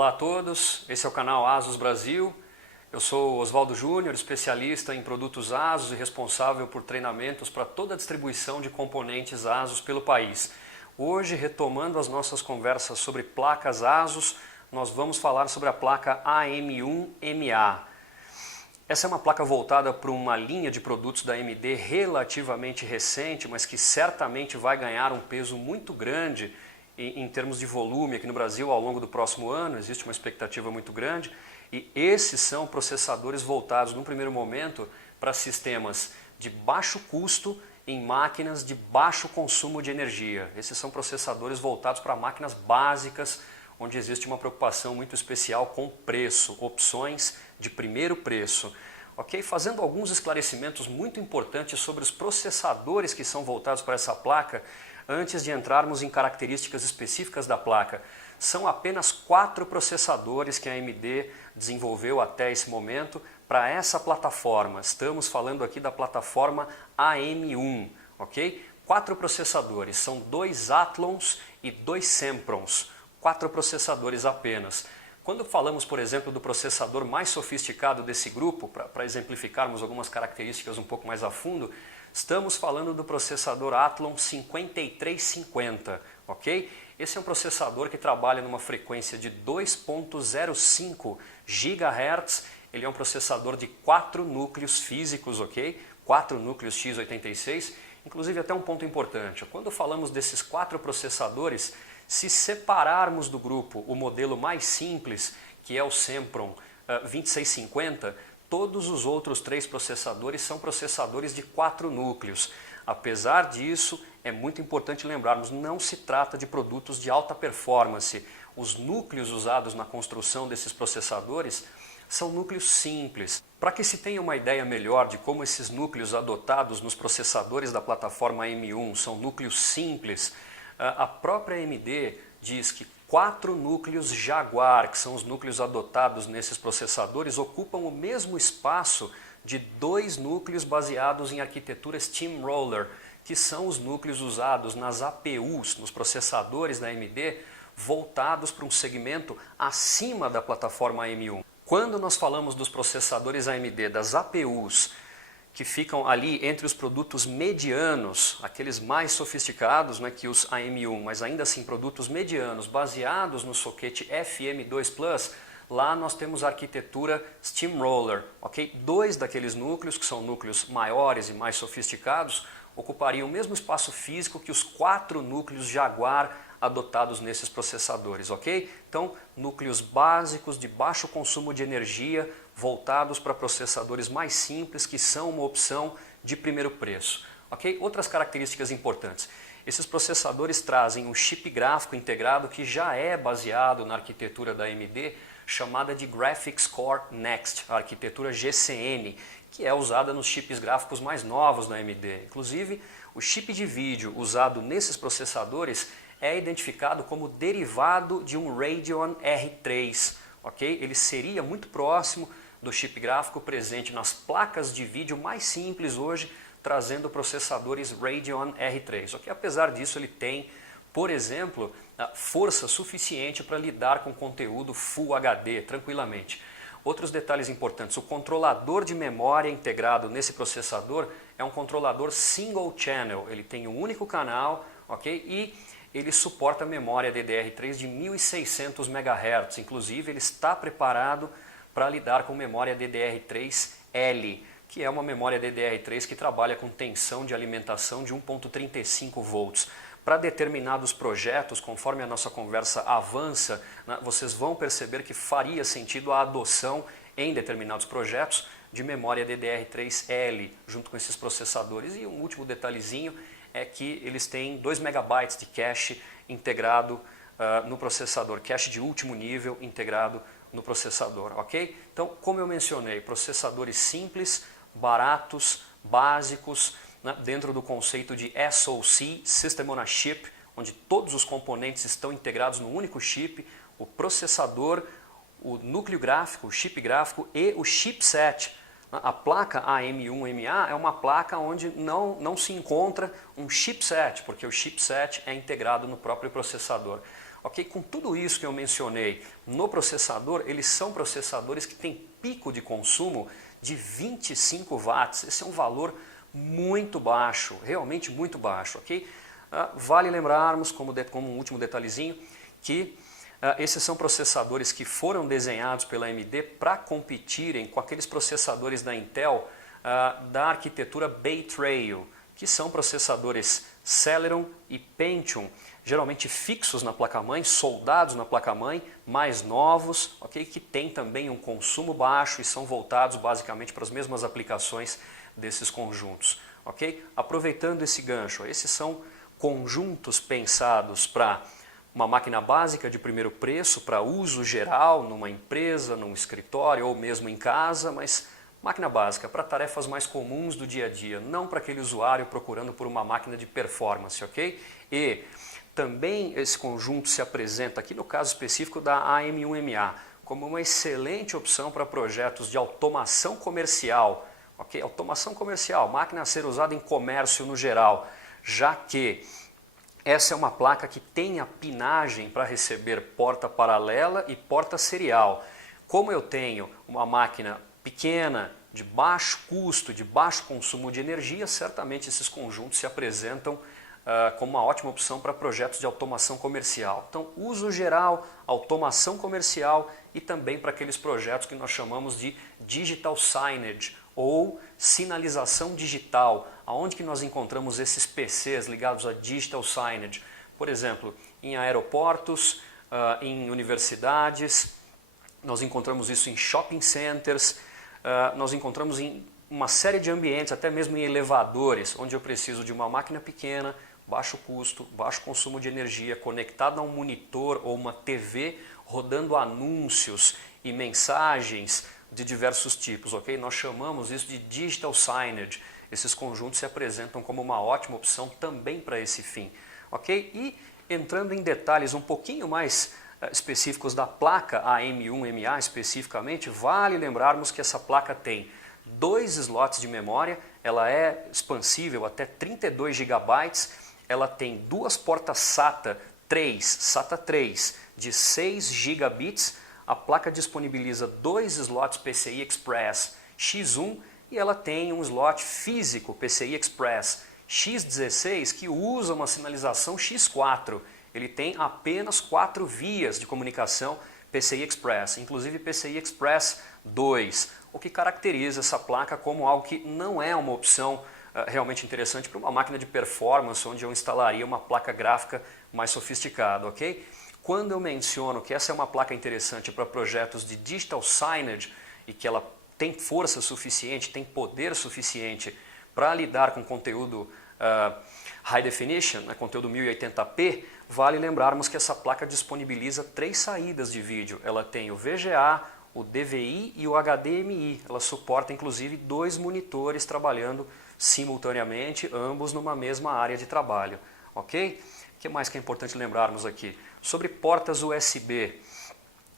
Olá a todos, esse é o canal ASUS Brasil. Eu sou Oswaldo Júnior, especialista em produtos ASUS e responsável por treinamentos para toda a distribuição de componentes ASUS pelo país. Hoje, retomando as nossas conversas sobre placas ASUS, nós vamos falar sobre a placa AM1MA. Essa é uma placa voltada para uma linha de produtos da AMD relativamente recente, mas que certamente vai ganhar um peso muito grande em termos de volume aqui no Brasil ao longo do próximo ano. Existe uma expectativa muito grande e esses são processadores voltados, num primeiro momento, para sistemas de baixo custo em máquinas de baixo consumo de energia. Esses são processadores voltados para máquinas básicas, onde existe uma preocupação muito especial com preço, opções de primeiro preço. Ok? Fazendo alguns esclarecimentos muito importantes sobre os processadores que são voltados para essa placa, antes de entrarmos em características específicas da placa. São apenas 4 processadores que a AMD desenvolveu até esse momento para essa plataforma. Estamos falando aqui da plataforma AM1, ok? 4 processadores, são 2 Athlons e 2 Semprons, 4 processadores apenas. Quando falamos, por exemplo, do processador mais sofisticado desse grupo, para exemplificarmos algumas características um pouco mais a fundo, estamos falando do processador Athlon 5350, ok? Esse é um processador que trabalha numa frequência de 2.05 GHz, ele é um processador de 4 núcleos físicos, ok? 4 núcleos x86, inclusive até um ponto importante, quando falamos desses 4 processadores, se separarmos do grupo o modelo mais simples, que é o Sempron 2650, todos os outros 3 processadores são processadores de 4 núcleos. Apesar disso, é muito importante lembrarmos, não se trata de produtos de alta performance. Os núcleos usados na construção desses processadores são núcleos simples. Para que se tenha uma ideia melhor de como esses núcleos adotados nos processadores da plataforma M1 são núcleos simples, a própria AMD diz que 4 núcleos Jaguar, que são os núcleos adotados nesses processadores, ocupam o mesmo espaço de 2 núcleos baseados em arquitetura Steamroller, que são os núcleos usados nas APUs, nos processadores da AMD, voltados para um segmento acima da plataforma AM1. Quando nós falamos dos processadores AMD, das APUs, que ficam ali entre os produtos medianos, aqueles mais sofisticados, né, que os AM1, mas ainda assim produtos medianos, baseados no soquete FM2 Plus, lá nós temos a arquitetura Steamroller, ok? 2 daqueles núcleos, que são núcleos maiores e mais sofisticados, ocupariam o mesmo espaço físico que os 4 núcleos Jaguar adotados nesses processadores, ok? Então, núcleos básicos de baixo consumo de energia, voltados para processadores mais simples, que são uma opção de primeiro preço, ok? Outras características importantes. Esses processadores trazem um chip gráfico integrado que já é baseado na arquitetura da AMD, chamada de Graphics Core Next, a arquitetura GCN, que é usada nos chips gráficos mais novos da AMD. Inclusive, o chip de vídeo usado nesses processadores é identificado como derivado de um Radeon R3, ok? Ele seria muito próximo do chip gráfico presente nas placas de vídeo mais simples hoje, trazendo processadores Radeon R3, ok? Apesar disso, ele tem, por exemplo, a força suficiente para lidar com conteúdo Full HD tranquilamente. Outros detalhes importantes, o controlador de memória integrado nesse processador é um controlador single channel, ele tem um único canal, ok? E ele suporta memória DDR3 de 1600 MHz, inclusive ele está preparado para lidar com memória DDR3L, que é uma memória DDR3 que trabalha com tensão de alimentação de 1.35 volts. Para determinados projetos, conforme a nossa conversa avança, né, vocês vão perceber que faria sentido a adoção em determinados projetos de memória DDR3L, junto com esses processadores. E um último detalhezinho é que eles têm 2 MB de cache integrado no processador, cache de último nível integrado no processador, ok? Então, como eu mencionei, processadores simples, baratos, básicos, né, dentro do conceito de SoC, System on a Chip, onde todos os componentes estão integrados no único chip, o processador, o núcleo gráfico, o chip gráfico e o chipset. A placa AM1MA é uma placa onde não se encontra um chipset, porque o chipset é integrado no próprio processador. Ok? Com tudo isso que eu mencionei no processador, eles são processadores que têm pico de consumo de 25 watts. Esse é um valor muito baixo, realmente muito baixo. Ok? Vale lembrarmos, como um último detalhezinho, que esses são processadores que foram desenhados pela AMD para competirem com aqueles processadores da Intel da arquitetura Bay Trail, que são processadores Celeron e Pentium, geralmente fixos na placa-mãe, soldados na placa-mãe, mais novos, ok? Que têm também um consumo baixo e são voltados basicamente para as mesmas aplicações desses conjuntos. Ok? Aproveitando esse gancho, esses são conjuntos pensados para uma máquina básica de primeiro preço, para uso geral numa empresa, num escritório ou mesmo em casa, mas máquina básica para tarefas mais comuns do dia a dia, não para aquele usuário procurando por uma máquina de performance, ok? E também esse conjunto se apresenta aqui no caso específico da AM1MA como uma excelente opção para projetos de automação comercial, ok? Automação comercial, máquina a ser usada em comércio no geral, já que essa é uma placa que tem a pinagem para receber porta paralela e porta serial. Como eu tenho uma máquina pequena, de baixo custo, de baixo consumo de energia, certamente esses conjuntos se apresentam como uma ótima opção para projetos de automação comercial. Então, uso geral, automação comercial e também para aqueles projetos que nós chamamos de digital signage ou sinalização digital, aonde que nós encontramos esses PCs ligados a digital signage, por exemplo, em aeroportos, em universidades, nós encontramos isso em shopping centers, nós encontramos em uma série de ambientes, até mesmo em elevadores, onde eu preciso de uma máquina pequena, baixo custo, baixo consumo de energia, conectada a um monitor ou uma TV, rodando anúncios e mensagens de diversos tipos, ok? Nós chamamos isso de digital signage. Esses conjuntos se apresentam como uma ótima opção também para esse fim, ok? E entrando em detalhes um pouquinho mais específicos da placa AM1MA especificamente, vale lembrarmos que essa placa tem 2 slots de memória, ela é expansível até 32 GB, ela tem 2 portas SATA 3 de 6 gigabits, a placa disponibiliza 2 slots PCI Express X1 e ela tem um slot físico PCI Express X16 que usa uma sinalização X4. Ele tem apenas 4 vias de comunicação PCI Express, inclusive PCI Express 2, o que caracteriza essa placa como algo que não é uma opção realmente interessante para uma máquina de performance onde eu instalaria uma placa gráfica mais sofisticada, ok? Quando eu menciono que essa é uma placa interessante para projetos de digital signage e que ela tem força suficiente, tem poder suficiente para lidar com conteúdo high definition, conteúdo 1080p, vale lembrarmos que essa placa disponibiliza 3 saídas de vídeo. Ela tem o VGA, o DVI e o HDMI. Ela suporta inclusive 2 monitores trabalhando simultaneamente, ambos numa mesma área de trabalho, ok? O que mais que é importante lembrarmos aqui? Sobre portas USB,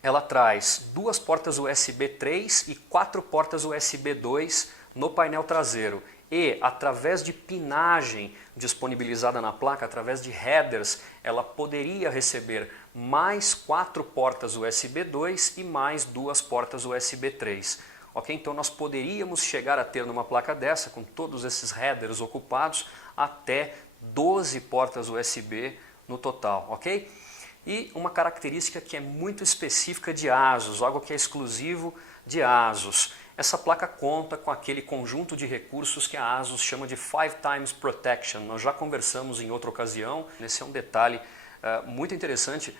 ela traz 2 portas USB 3 e 4 portas USB 2 no painel traseiro e, através de pinagem disponibilizada na placa, através de headers, ela poderia receber mais 4 portas USB 2 e mais 2 portas USB 3. Ok? Então nós poderíamos chegar a ter numa placa dessa, com todos esses headers ocupados, até 12 portas USB no total, ok? E uma característica que é muito específica de ASUS, algo que é exclusivo de ASUS. Essa placa conta com aquele conjunto de recursos que a ASUS chama de 5 Times Protection. Nós já conversamos em outra ocasião, esse é um detalhe muito interessante,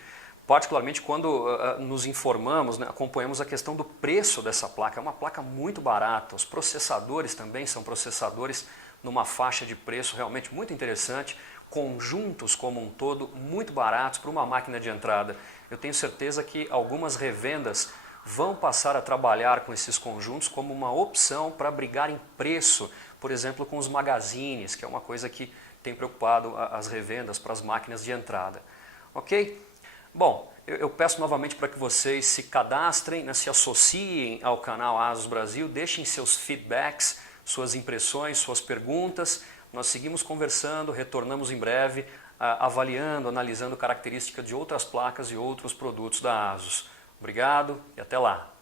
particularmente quando nos informamos, acompanhamos a questão do preço dessa placa. É uma placa muito barata, os processadores também são processadores numa faixa de preço realmente muito interessante, conjuntos como um todo muito baratos para uma máquina de entrada. Eu tenho certeza que algumas revendas vão passar a trabalhar com esses conjuntos como uma opção para brigar em preço, por exemplo, com os magazines, que é uma coisa que tem preocupado as revendas para as máquinas de entrada. Ok? Bom, eu peço novamente para que vocês se cadastrem, se associem ao canal ASUS Brasil, deixem seus feedbacks, suas impressões, suas perguntas. Nós seguimos conversando, retornamos em breve, avaliando, analisando características de outras placas e outros produtos da ASUS. Obrigado e até lá!